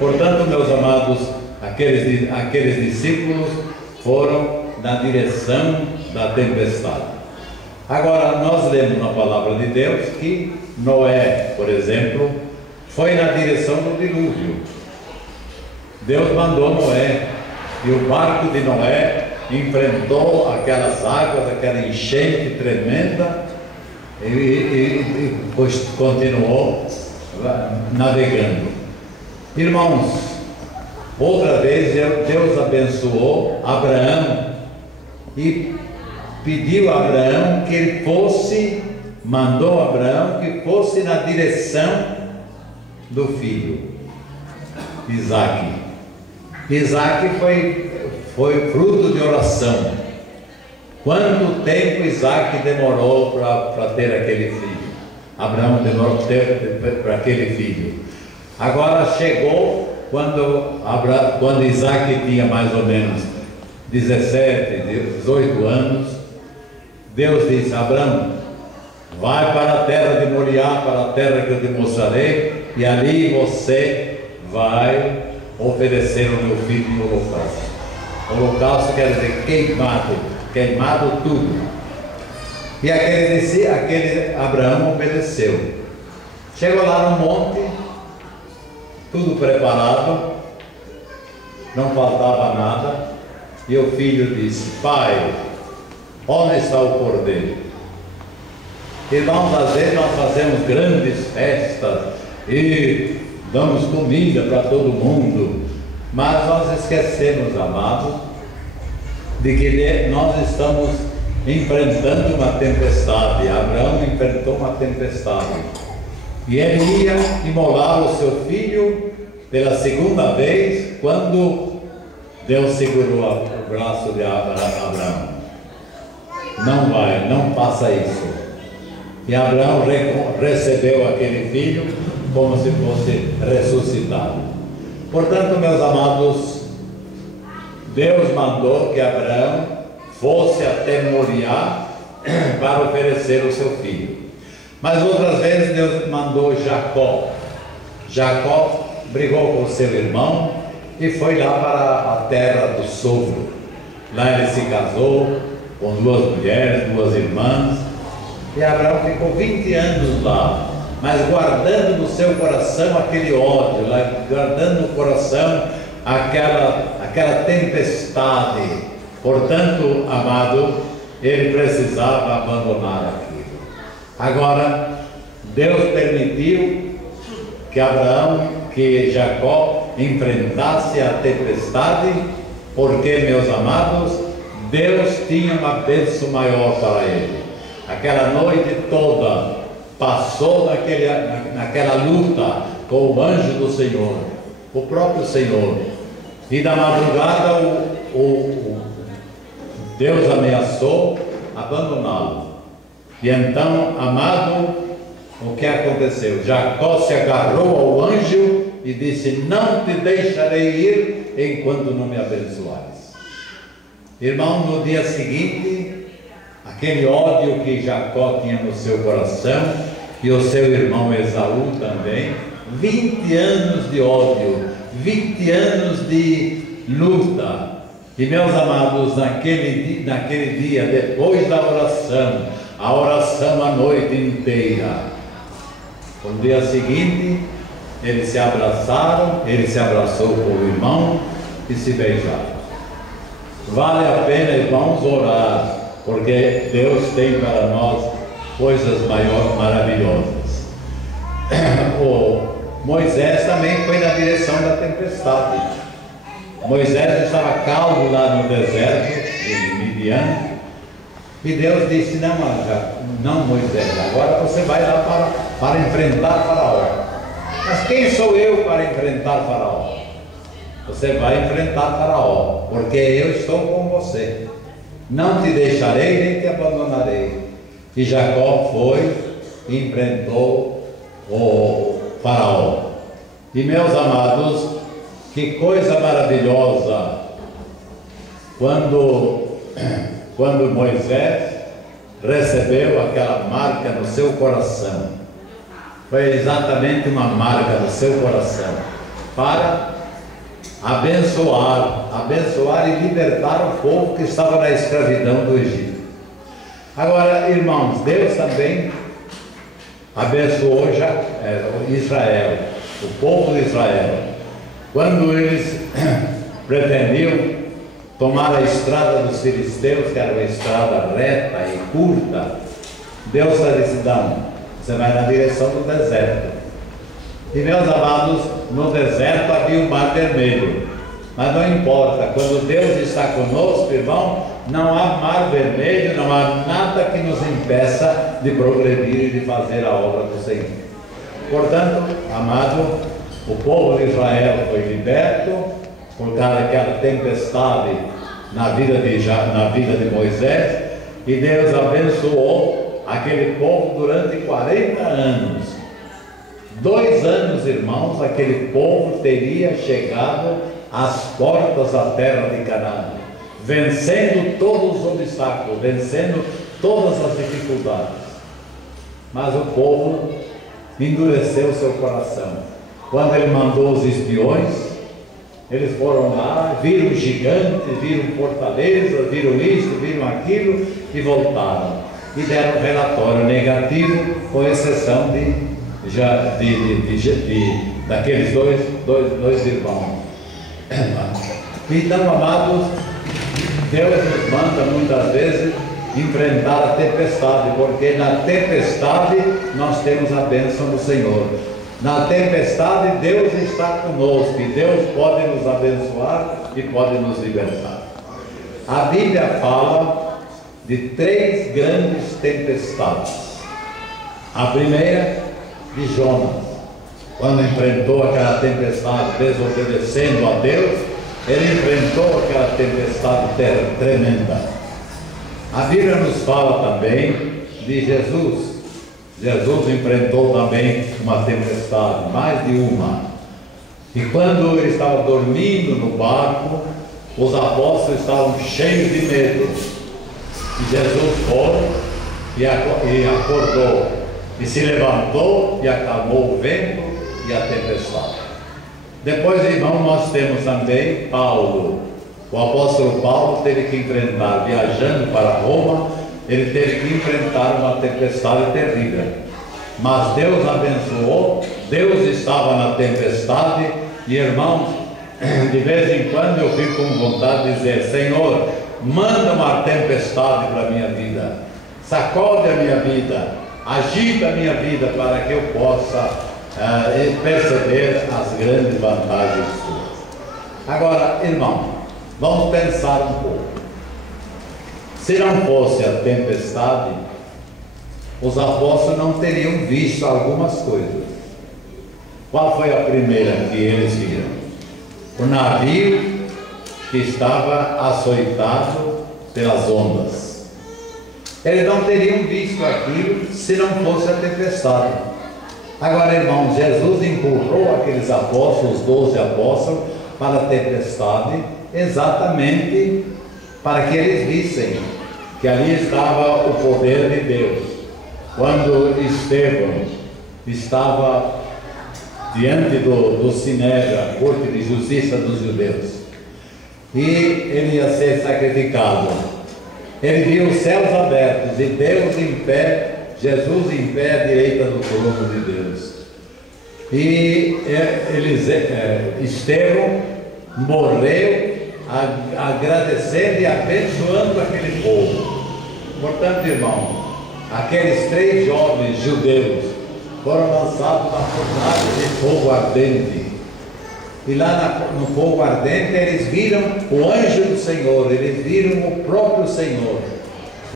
Portanto, meus amados, aqueles discípulos foram na direção da tempestade. Agora, nós lemos na palavra de Deus que Noé, por exemplo, foi na direção do dilúvio. Deus mandou Noé, e o barco de Noé enfrentou aquelas águas, aquela enchente tremenda, e continuou navegando. Irmãos, outra vez Deus abençoou Abraão e pediu a Abraão que ele mandou Abraão que fosse na direção do filho Isaque. Isaque foi fruto de oração. Quanto tempo Isaque demorou para ter aquele filho? Abraão demorou para aquele filho. Agora chegou quando Isaque tinha mais ou menos 17, 18 anos. Deus disse: Abraão, vai para a terra de Moriá, para a terra que eu te mostrarei, e ali você vai oferecer o meu filho no holocausto. Holocausto quer dizer queimado tudo. E aquele Abraão obedeceu. Chegou lá no monte, tudo preparado, não faltava nada, e o filho disse: pai, onde está o cordeiro? Irmãos, às vezes nós fazemos grandes festas e damos comida para todo mundo, mas nós esquecemos, amados, de que nós estamos enfrentando uma tempestade. Abraão enfrentou uma tempestade, e ele ia imolar o seu filho pela segunda vez, quando Deus segurou o braço de Abraão. Não faça isso. E Abraão recebeu aquele filho como se fosse ressuscitado. Portanto, meus amados, Deus mandou que Abraão fosse até Moriá para oferecer o seu filho. Mas outras vezes Deus mandou Jacó. Jacó brigou com seu irmão e foi lá para a terra do sogro. Lá ele se casou com duas mulheres, duas irmãs, e Abraão ficou 20 anos lá, mas guardando no seu coração aquele ódio, guardando no coração aquela tempestade. Portanto, amado, ele precisava abandonar aquilo. Agora, Deus permitiu que Jacó enfrentasse a tempestade, porque, meus amados, Deus tinha uma bênção maior para ele. Aquela noite toda passou naquela luta com o anjo do Senhor, o próprio Senhor, e da madrugada Deus ameaçou abandoná-lo. E então, amado, o que aconteceu? Jacó se agarrou ao anjo e disse: não te deixarei ir enquanto não me abençoares. Irmão, no dia seguinte, aquele ódio que Jacó tinha no seu coração, e o seu irmão Esaú também, 20 anos de ódio, 20 anos de luta. E, meus amados, naquele dia, depois da oração, a oração a noite inteira, no dia seguinte, eles se abraçaram, ele se abraçou com o irmão e se beijaram. Vale a pena, irmãos, orar, porque Deus tem para nós coisas maravilhosas. Moisés também foi na direção da tempestade. Moisés estava calmo lá no deserto de Midian, e Deus disse: não, Moisés, agora você vai lá para enfrentar Faraó. Mas quem sou eu para enfrentar Faraó? Você vai enfrentar Faraó, porque eu estou com você. Não te deixarei nem te abandonarei. E Jacó foi e enfrentou o Faraó. E, meus amados, que coisa maravilhosa quando Moisés recebeu aquela marca no seu coração. Foi exatamente uma marca no seu coração. para abençoar e libertar o povo que estava na escravidão do Egito. Agora, irmãos, Deus também abençoou já Israel, o povo de Israel, quando eles pretendiam tomar a estrada dos filisteus, que era uma estrada reta e curta. Deus disse: não, você vai na direção do deserto. E, meus amados, no deserto havia um mar vermelho, mas não importa, quando Deus está conosco, irmão, não há mar vermelho, não há nada que nos impeça de progredir e de fazer a obra do Senhor. Portanto, amado, o povo de Israel foi liberto por causa daquela tempestade na vida de Moisés, e Deus abençoou aquele povo durante 40 anos. 2 anos, irmãos, aquele povo teria chegado às portas da terra de Canaã, vencendo todos os obstáculos, vencendo todas as dificuldades. Mas o povo endureceu seu coração. Quando ele mandou os espiões, eles foram lá, viram gigantes, viram fortalezas, viram isso, viram aquilo e voltaram. E deram um relatório negativo, com exceção daqueles dois irmãos. Então, amados, Deus nos manda muitas vezes enfrentar a tempestade, porque na tempestade nós temos a bênção do Senhor. Na tempestade Deus está conosco e Deus pode nos abençoar e pode nos libertar. A Bíblia fala de 3 grandes tempestades. A primeira, de Jonas, quando enfrentou aquela tempestade, desobedecendo a Deus, ele enfrentou aquela tempestade tremenda. A Bíblia nos fala também de Jesus. Jesus enfrentou também uma tempestade, mais de uma. E quando ele estava dormindo no barco, os apóstolos estavam cheios de medo. E Jesus foi e acordou, e se levantou e acalmou o vento e a tempestade. Depois, irmão, nós temos também Paulo. O apóstolo Paulo teve que enfrentar, viajando para Roma, ele teve que enfrentar uma tempestade terrível. Mas Deus abençoou, Deus estava na tempestade. E, irmãos, de vez em quando eu fico com vontade de dizer: Senhor, manda uma tempestade para a minha vida, sacode a minha vida, agita a minha vida, para que eu possa perceber as grandes vantagens suas. Agora, irmão, vamos pensar um pouco. Se não fosse a tempestade, os apóstolos não teriam visto algumas coisas. Qual foi a primeira que eles viram? O navio que estava açoitado pelas ondas. Eles não teriam visto aquilo se não fosse a tempestade. Agora, irmãos, Jesus empurrou aqueles apóstolos, os 12 apóstolos, para a tempestade, exatamente para que eles vissem que ali estava o poder de Deus. Quando Estevão estava diante do Sinédrio, a corte de justiça dos judeus, e ele ia ser sacrificado, ele viu os céus abertos e Deus em pé, Jesus em pé à direita do trono de Deus. E Estevão morreu agradecendo e abençoando aquele povo. Portanto, irmão, aqueles 3 jovens judeus foram lançados na fornalha de fogo ardente. E lá no fogo ardente eles viram o anjo do Senhor, eles viram o próprio Senhor.